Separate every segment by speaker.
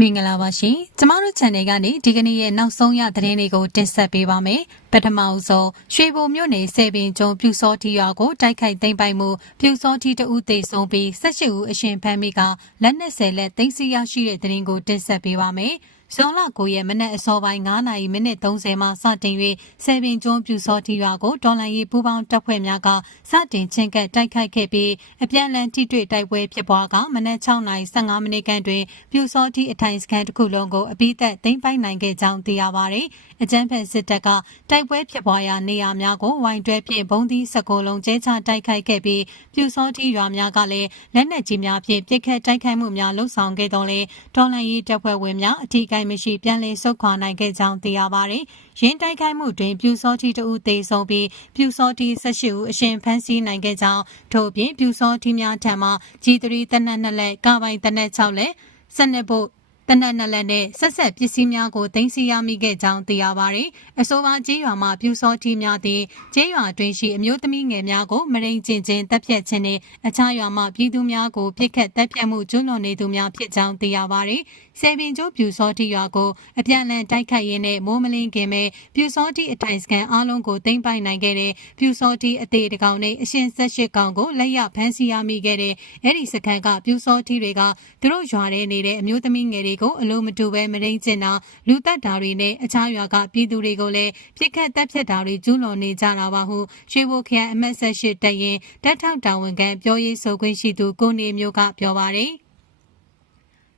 Speaker 1: မင်္ဂလာပါရှင်ကျမတို့ channel ကနေဒီကနေ့ရဲ့နောက်ဆုံးရသတင်းတွေကိုတင်ဆက်ပေးပါမယ်ပထမအဆုံးရွှေဘုံမြို့နယ်စေပင်ကျုံပြူစောတီရွာကိုတိုက်ခိုက်သိမ်းပိုက်မှုပြူစောတီတဦးသေဆုံးပြီး18ဦးအရှင်ဖမ်းမိကလက်နက်ဆယ်လက်သိမ်းဆည်းရရှိတဲ့သတင်းကိုတင်ဆက်ပေးပါမယ် ဇွန်လ9ရက်မနက်အစောပိုင်း9နာရီမိနစ်30မှာစတင်၍စေပင်ကျွန်းပြူစောတီရွာကိုဒေါ်လာရေးပူးပေါင်းတပ်ဖွဲ့များကစတင်ချင်းကပ်တိုက်ခိုက်ခဲ့ပြီးအပြန်အလှန်ထိတွေ့တိုက်ပွဲဖြစ်ပွားကမနက်6နာရီ15မိနစ်ခန့်တွင်ပြူစောတီအထိုင်စခန်းတစ်ခုလုံးကိုအပိသက်သိမ်းပိုက်နိုင်ခဲ့ကြောင်းသိရပါသည်။အကြမ်းဖက်စစ်တပ်ကတိုက်ပွဲဖြစ်ပွားရာနေရာများကိုဝိုင်းတွဲဖြင့်ဘုံသီးစကိုလုံးကျဲချတိုက်ခိုက်ခဲ့ပြီးပြူစောတီရွာများကလည်းလက်နက်ကြီးများဖြင့်ပစ်ခတ်တိုက်ခိုက်မှုများလှုံ့ဆော်ခဲ့တော်လဲဒေါ်လာရေးတပ်ဖွဲ့ဝင်များအထူးကိုင်းမရှိပြန်လည်ဆုတ်ခွာနိုင်ခဲ့ကြောင်းသိရပါတယ်။ရင်းတိုက်ခိုက်မှုတွင်ပြူစောတီတဦးသေဆုံးပြီးပြူစောတီ18ဦးအရှင်ဖမ်းဆီးနိုင်ခဲ့ကြောင်းထို့ပြင်ပြူစောတီများထံမှ G3 တနက်နှစ်လက်ကာပိုင်တနက်6လက်စနစ်ဖို့တ နက်နလက်နဲ့ဆက်ဆက်ပစ္စည်းများကိုတင်စီရမိခဲ့ကြောင်းသိရပါတယ်။အဆိုပါကျေးရွာမှာပြူစောတီများသည်ကျေးရွာတွင်ရှိအမျိုးသမီးငယ်များကိုမရိန်ကျင်ချင်းတပ်ဖြတ်ခြင်းနဲ့အခြားရွာမှပြည်သူများကိုပြစ်ခတ်တပ်ဖြတ်မှုကျွလွန်နေသူများဖြစ်ကြောင်းသိရပါတယ်။စေပင်ကျိုးပြူစောတီရွာကိုအပြန်အလှန်တိုက်ခိုက်ရင်းနဲ့မိုးမလင်းခင်မဲ့ပြူစောတီအထိုင်စကန်အားလုံးကိုသိမ်းပိုက်နိုင်ခဲ့တဲ့ပြူစောတီအသေးတကောင်နဲ့အရှင်ဆက်ရှိကောင်ကိုလက်ရဖမ်းဆီးရမိခဲ့တဲ့အဲ့ဒီစခန်းကပြူစောတီတွေကသူတို့ရွာထဲနေတဲ့အမျိုးသမီးငယ်တွေကိုအလိုမတူပဲမရင်းကျင်တာလူတက်တာတွေနဲ့အခြားရွာကပြည်သူတွေကိုလည်းပြစ်ခတ်တပ်ဖြတ်တာတွေကျူးလွန်နေကြတာပါဟုရွှေဘိုခရိုင်အမတ်ဆက်ရှိတရင်တက်ထောက်တာဝန်ခံပြောရေးဆိုခွင့်ရှိသူကိုနေမျိုးကပြောပါတယ်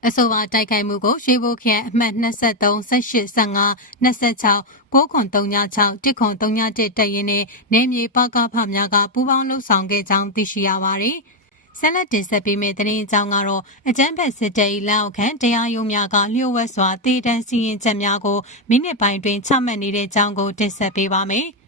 Speaker 1: အဆိုပါတိုက်ခိုက်မှုကိုရွှေဘိုခရိုင်အမှတ်23 18 15 26 9336 10331တက်ရင်နဲ့နေမြေပကဖများကပူးပေါင်းလှုပ်ဆောင်ခဲ့ကြောင်းသိရှိရပါတယ်။ ဆက်လက်တင်ဆက်ပေးမယ့်သတင်းအကြောင်းကတော့အကြမ်းဖက်စစ်တပ်၏လက်အောက်ခံတရားရုံးများကလျှို့ဝှက်စွာတည်တံစီရင်ချက်များကိုမိနစ်ပိုင်းတွင်ချမှတ်နေတဲ့အကြောင်းကိုတင်ဆက်ပေးပါမယ်။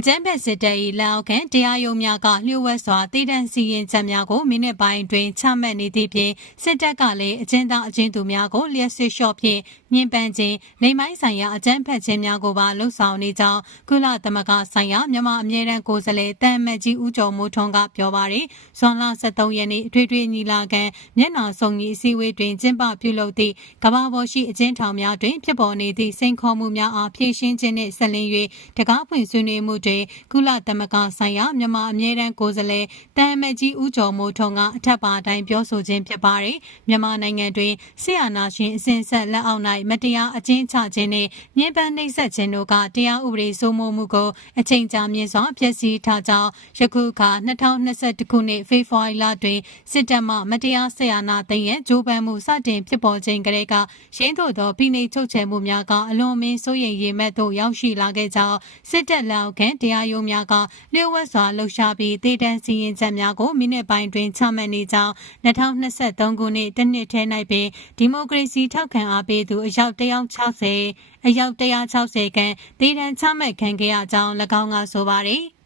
Speaker 1: အကြမ်းဖက်စစ်တပ်၏လက်အောက်ခံတရားရုံးများကလျှို့ဝှက်စွာတည်တံ့စီရင်ချက်များကိုမိနစ်ပိုင်းတွင်ချမှတ်နေသည့်ဖြင့်စစ်တပ်ကလည်းအကျဉ်းသားအကျဉ်းသူများကိုလျှက်စစ်လျှော့ဖြင့်ညှဉ်းပန်းခြင်းလိမ်မိုင်းဆိုင်ရာအကြမ်းဖက်ခြင်းများကိုပါလှုံ့ဆော်နေကြောင်းကုလသမဂ္ဂဆိုင်ရာမြန်မာအမြဲတမ်းကိုယ်စားလှယ်တန်မတ်ကြီးဦးကျော်မိုးထွန်းကပြောပါရယ်ဇွန်လ23ရက်နေ့အထွေထွေညီလာခံမျက်နှာစုံကြီးအစည်းအဝေးတွင်ကျင်းပပြုလုပ်သည့်ကမ္ဘာပေါ်ရှိအကျဉ်းထောင်များတွင်ဖြစ်ပေါ်နေသည့်စိန်ခေါ်မှုများအားဖြည့်ရှင်းခြင်းနှင့်ဆက်လင်း၍တကားဖွင့်ဆွေးနွေးမှုတွင်ကုလသမဂ္ဂဆိုင်ရာမြန်မာအမြဲတမ်းကိုယ်စားလှယ်တန်အမတ်ကြီးဦးကျော်မိုးထွန်းကအထက်ပါတိုင်းပြောဆိုခြင်းဖြစ်ပါတယ်။မြန်မာနိုင်ငံတွင်ဆီယနာရှင်အစဉ်ဆက်လက်အောက်၌မတရားအကျဉ်းချခြင်းနှင့်ညှဉ်းပန်းနှိပ်စက်ခြင်းတို့ကတရားဥပဒေစိုးမိုးမှုကိုအချိန်ကြာမြင့်စွာဖျက်ဆီးထားကြောင်းယခုအခါ2021ခုနှစ်ဖေဖော်ဝါရီလတွင်စစ်တပ်မှမတရားဆီယနာသိမ်းရဲ့ဂျိုးပန်းမှုစတင်ဖြစ်ပေါ်ခြင်းကလေးကရင်းတို့သောဖိနှိပ်ချုပ်ချယ်မှုများကအလွန်မင်းစိုးရိမ်ရေမဲ့သို့ရောက်ရှိလာခဲ့ကြောင်းစစ်တပ်လက်အောက်ခံတရားရုံးများကလျှို့ဝှက်စွာလှုပ်ရှားပြီးဒေတန်စီရင်ချက်များကိုမိနစ်ပိုင်းတွင်ချမှတ်နေကြောင်း2023ခုနှစ်တနှစ်ထဲ၌ပင်ဒီမိုကရေစီထောက်ခံအားပေးသူအယောက်160အယောက်160ခန့်ဒေတန်ချမှတ်ခံခဲ့ရကြောင်း၎င်းကဆိုပါတယ်။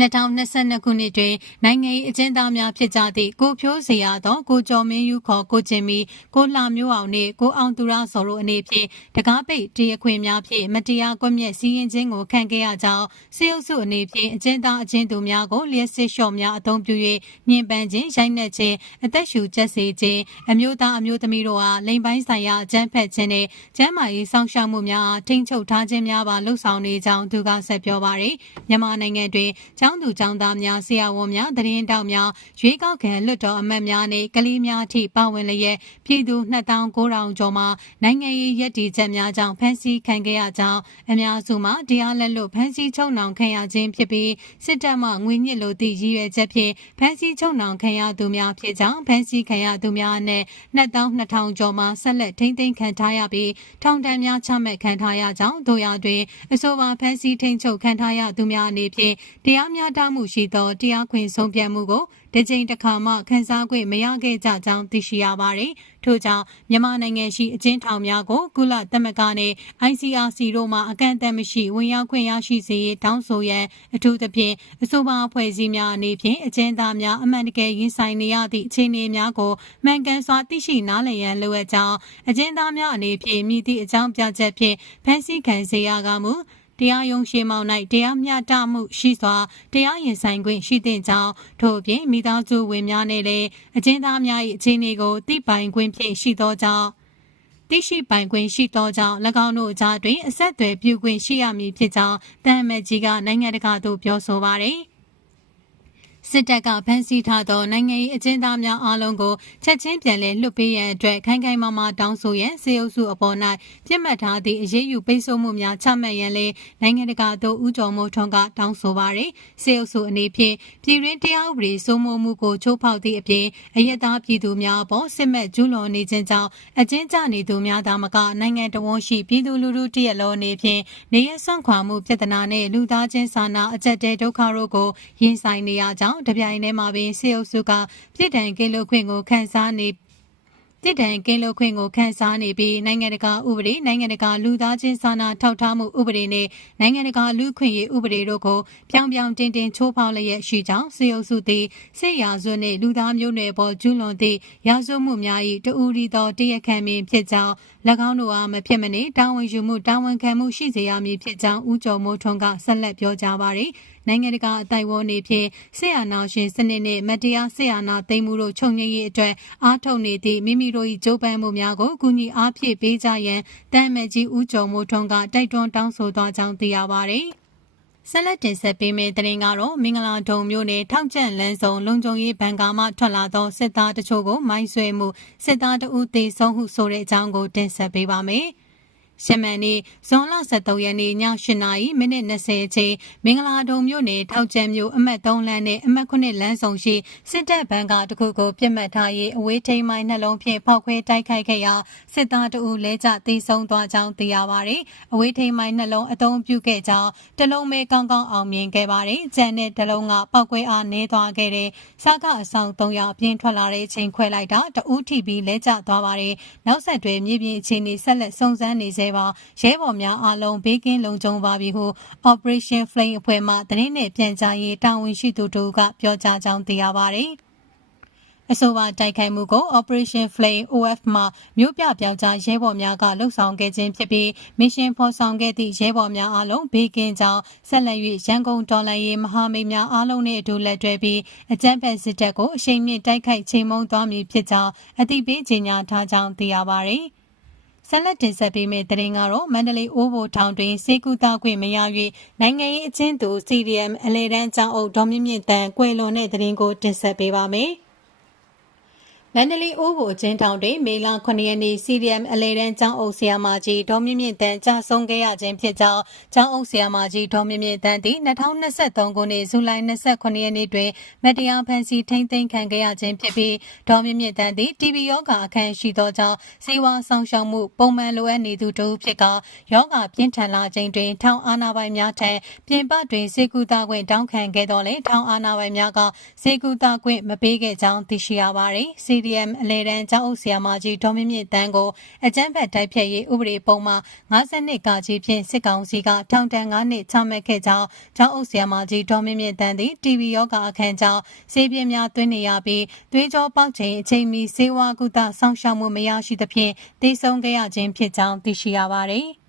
Speaker 1: 2022ခုနှစ်တွင်နိုင်ငံရေးအကျဉ်းသားများဖြစ်ကြသည့်ကိုဖြိုးစရာသောကိုကျော်မင်းယူခေါ်ကိုကျင်မီကိုလှမျိုးအောင်နှင့်ကိုအောင်သူရစော်တို့အနေဖြင့်တကားပိတ်တရားခွင်များဖြင့်မတရားကွပ်မျက်စည်းရင်ခြင်းကိုခံခဲ့ရကြောင်းစေအုပ်စုအနေဖြင့်အကျဉ်းသားအကျဉ်းသူများကိုလျှက်စစ်လျှော့များအသုံးပြု၍ညှဉ်းပန်းခြင်းရိုက်နှက်ခြင်းအသက်ရှူကျက်စေခြင်းအမျိုးသားအမျိုးသမီးတို့အားလိမ်ပိုင်းဆိုင်ရာအကြမ်းဖက်ခြင်းနှင့်ကျန်းမာရေးစောင့်ရှောက်မှုများအားထိန်းချုပ်ထားခြင်းများပါလှုပ်ဆောင်နေကြောင်းသူကဆက်ပြောပါရယ်မြန်မာနိုင်ငံတွင်ကျောင်းသူကျောင်းသားများဆရာဝန်များသတင်းတောက်များရွေးကောက်ခံလွှတ်တော်အမတ်များနဲ့ကလေးများထိပါဝင်လျက်ပြည်သူ2900ကျော်မှနိုင်ငံရေးရည်တည်ချက်များကြောင့်ဖမ်းဆီးခံခဲ့ရကြောင်းအများစုမှာတရားလက်လွတ်ဖမ်းဆီးချုပ်နှောင်ခံရခြင်းဖြစ်ပြီးစစ်တပ်မှငွေညစ်လိုသည့်ရည်ရွယ်ချက်ဖြင့်ဖမ်းဆီးချုပ်နှောင်ခံရသူများဖြစ်ကြောင်းဖမ်းဆီးခံရသူများနဲ့2200ကျော်မှဆက်လက်ထိန်းသိမ်းခံထားရပြီးထောင်ဒဏ်များချမှတ်ခံထားရကြောင်းတို့ရတွင်အဆိုပါဖမ်းဆီးထိန်းချုပ်ခံထားရသူများအနေဖြင့်တရားမျှတမှုရှိသောတရားခွင့်ဆုံးဖြတ်မှုကိုတစ်ကြိမ်တစ်ခါမှခန်းစားခွင့်မရခဲ့ကြကြောင်းသိရှိရပါတယ်။ထို့ကြောင့်မြန်မာနိုင်ငံရှိအကျဉ်းထောင်များကိုကုလသမဂ္ဂနှင့် ICRC တို့မှအကန့်အသတ်မရှိဝင်ရောက်ခွင့်ရရှိစေရေးတောင်းဆိုရန်အထူးသဖြင့်အဆိုပါအဖွဲ့အစည်းများအနေဖြင့်အကျဉ်းသားများအမှန်တကယ်ရင်ဆိုင်နေရသည့်အခြေအနေများကိုမှန်ကန်စွာသိရှိနားလည်ရန်လိုအပ်ကြောင်းအကျဉ်းသားများအနေဖြင့်မြည်သည့်အကြောင်းပြချက်ဖြင့်ဖန်ဆီးခံစေရကမူ တရားရုံးရှေမောင်း၌တရားမျှတမှုရှိစွာတရားရင်ဆိုင်ခွင့်ရှိသည့်ကြောင်းထို့အပြင်မိသားစုဝင်များနဲ့လည်းအကျဉ်းသားများ၏အခြေအနေကိုသိပိုင်ခွင့်ဖြင့်ရှိသောကြောင့်သိရှိပိုင်ခွင့်ရှိသောကြောင့်၎င်းတို့အကြားတွင်အဆက်အသွယ်ပြုခွင့်ရှိရမည်ဖြစ်ကြောင်းတန်အမတ်ကြီးကနိုင်ငံတကာသို့ပြောဆိုပါသည် စစ်တပ်ကဖမ်းဆီးထားသောနိုင်ငံရေးအကျဉ်းသားများအားလုံးကိုချက်ချင်းပြန်လည်လွှတ်ပေးရန်အတွက်ခိုင်ခိုင်မာမာတောင်းဆိုရန်စေအုပ်စုအပေါ်၌ပြစ်မှတ်ထားသည့်အရေးယူပိတ်ဆို့မှုများချမှတ်ရန်လည်းနိုင်ငံတကာသို့ဦးကျော်မိုးထွန်းကတောင်းဆိုပါရယ်စေအုပ်စုအနေဖြင့်ပြည်တွင်းတရားဥပဒေစိုးမိုးမှုကိုချိုးဖောက်သည့်အပြင်အယက်သားပြည်သူများအပေါ်စစ်မှတ်ကျူးလွန်နေခြင်းကြောင့်အကျဉ်းချနေသူများသာမကနိုင်ငံတော်ဝန်ရှိပြည်သူလူထုတရက်လုံးအနေဖြင့်နေရဆွန့်ခွာမှုပြဿနာနှင့်လူသားချင်းစာနာအကြက်တဲဒုက္ခတို့ကိုရင်ဆိုင်နေရကြောင်းတပြိုင်တည်းမှာပင်စေအုပ်စုကပြည်တိုင်ကင်းလို့ခွင့်ကိုခန်းစားနေတစ်တန်ကင်းလို့ခွင့်ကိုခန်းစားနေပြီးနိုင်ငံတကာဥပဒေနိုင်ငံတကာလူသားချင်းစာနာထောက်ထားမှုဥပဒေနဲ့နိုင်ငံတကာလူခွင့်ရေးဥပဒေတို့ကိုပြောင်ပြောင်တင်းတင်းချိုးဖောက်လျက်ရှိကြောင်းစေအုပ်စုသည်စစ်ရာဇဝတ်နှင့်လူသားမျိုးနွယ်ပေါ်ကျူးလွန်သည့်ရာဇဝတ်မှုများ၏တဦးဒီသောတရက်ခံမင်းဖြစ်ကြောင်း၎င်းတို့အားမဖြစ်မနေတာဝန်ယူမှုတာဝန်ခံမှုရှိစေရမည်ဖြစ်ကြောင်းဦးကျော်မိုးထွန်းကဆက်လက်ပြောကြားပါသည် နိုင်ငံတကာအတိုင်ဝန်းနေဖြင့်ဆရာနာရှင်စနစ်နှင့်မတရားဆရာနာသိမ်းမှုတို့ချုပ်ငြိမ်းရေးအတွက်အားထုတ်နေသည့်မိမိတို့၏ကြိုးပမ်းမှုများကိုကူညီအားဖြည့်ပေးကြရန်တမ်းမဲ့ကြီးဦးကျော်မိုးထွန်းကတိုက်တွန်းတောင်းဆိုသွားကြောင်းသိရပါသည်ဆက်လက်တင်ဆက်ပေးမယ့်သတင်းကတော့မင်္ဂလာဒုံမြို့နယ်ထောက်ကျန့်လန်းဆောင်လုံခြုံရေးဘဏ်ကာမှထွက်လာသောစစ်သားတချို့ကိုမိုင်းဆွဲမှုစစ်သားတဦးသေဆုံးဟုဆိုတဲ့အကြောင်းကိုတင်ဆက်ပေးပါမယ်။ ရှမန်နေ့ဇွန်လ23ရက်နေ့ည8နာရီမိနစ်20အချိန်မင်္ဂလာဒုံမြို့နယ်ထောက်ကျန်မြို့အမှတ်3လမ်းနဲ့အမှတ်9လမ်းဆောင်ရှိစစ်တပ်ဘဏ်ကတခုကိုပြစ်မှတ်ထားရေးအဝေးထိန်မိုင်းနှလုံးဖြင့်ဖောက်ခွဲတိုက်ခိုက်ခဲ့ရာစစ်သားတဦးလဲကျသေဆုံးသွားကြောင်းသိရပါတယ်။အဝေးထိန်မိုင်းနှလုံးအသုံးပြုခဲ့ကြောင်းတလုံးမဲကောင်းကောင်းအောင်မြင်ခဲ့ပါတယ်။ကျန်တဲ့တလုံးကပောက်ကွဲအားနည်းသွားခဲ့တဲ့စကားအဆောင်300အပြင်ထွက်လာတဲ့အချိန်ခွဲလိုက်တာတဦးထိပြီးလဲကျသွားပါတယ်။နောက်ဆက်တွဲမြေပြင်အခြေအနေဆက်လက်စုံစမ်းနေစေပါရဲဘော်များအားလုံးဘေးကင်းလုံခြုံပါပြီဟု Operation Flame အဖွဲ့မှသတင်းနဲ့ပြန်ကြားရေးတာဝန်ရှိသူတို့ကပြောကြားကြောင်းသိရပါတယ်။အဆိုပါတိုက်ခိုက်မှုကို Operation Flame OF မှမြို့ပြပြောက်ကြားရဲဘော်များကလှုပ်ဆောင်ခဲ့ခြင်းဖြစ်ပြီးမစ်ရှင်ဖော်ဆောင်ခဲ့သည့်ရဲဘော်များအားလုံးဘေးကင်းကြောင်းဆက်လက်၍ရန်ကုန်တော်လှန်ရေးမဟာမိတ်များအားလုံးနှင့်အတူလက်တွဲပြီးအကြမ်းဖက်စစ်တပ်ကိုအရှိန်မြင့်တိုက်ခိုက်ချိန်မုံသွားမည်ဖြစ်ကြောင်းအသိပေးကြေညာထားကြောင်းသိရပါသည်။ ဆက်လက်တင်ဆက်ပေးမယ့်သတင်းကတော့မန္တလေးအိုးဘိုထောင်တွင်စေကူတာခွင့်မရ၍နိုင်ငံရေးအချင်းသူ CDM အလဲတန်းကျောင်းအုပ်ဒေါ်မြင့်မြင့်တန်ကွယ်လွန်တဲ့သတင်းကိုတင်ဆက်ပေးပါမယ်။ မန္တလေးအိုးဘိုအချင်းတောင်တွင်မေလ9ရက်နေ့ CDM အလဲတန်းကျောင်းအုပ်ဆရာမကြီးဒေါ်မြင့်မြင့်တန်ကြာဆုံးခဲ့ရခြင်းဖြစ်ကြောင်းကျောင်းအုပ်ဆရာမကြီးဒေါ်မြင့်မြင့်တန်သည်2023ခုနှစ်ဇူလိုင်29ရက်နေ့တွင်မတရားဖန်ဆီးထိန်းသိမ်းခံခဲ့ရခြင်းဖြစ်ပြီးဒေါ်မြင့်မြင့်တန်သည် TB ယောဂအခန်းရှိသောကြောင့်ဇီဝဆောင်ရှောက်မှုပုံမှန်လိုအပ်နေသူတို့ဖြစ်ကယောဂပြင်းထန်လာခြင်းတွင် ထောင်အာဏာပိုင်များထံပြင်ပတွင်စေကူတာခွင့်တောင်းခံခဲ့တော်လဲထောင်အာဏာပိုင်များကစေကူတာခွင့်မပေးခဲ့ကြောင်းသိရှိရပါသည်။ CDM အလဲတန်းကျောင်းအုပ်ဆရာမကြီးဒေါ်မြင့်မြင့်တန်းကိုအကြမ်းဖက်တိုက်ဖြတ်ရေးဥပဒေပုံမှာ52ကကြီးဖြင့်စစ်ကောင်စီကထောင်ဒဏ်9နှစ်ချမှတ်ခဲ့ကြောင်းကျောင်းအုပ်ဆရာမကြီးဒေါ်မြင့်မြင့်တန်းသည် TV ယောဂအခန်းကြောင်းစေပြင်းများသွင်းနေရပြီးသွေးကြောပေါက်ချိန်အချိန်မီစေဝါကုသစောင့်ရှောက်မှုမရရှိသဖြင့်တိဆုံးခဲ့ရခြင်းဖြစ်ကြောင်းသိရှိရပါသည်။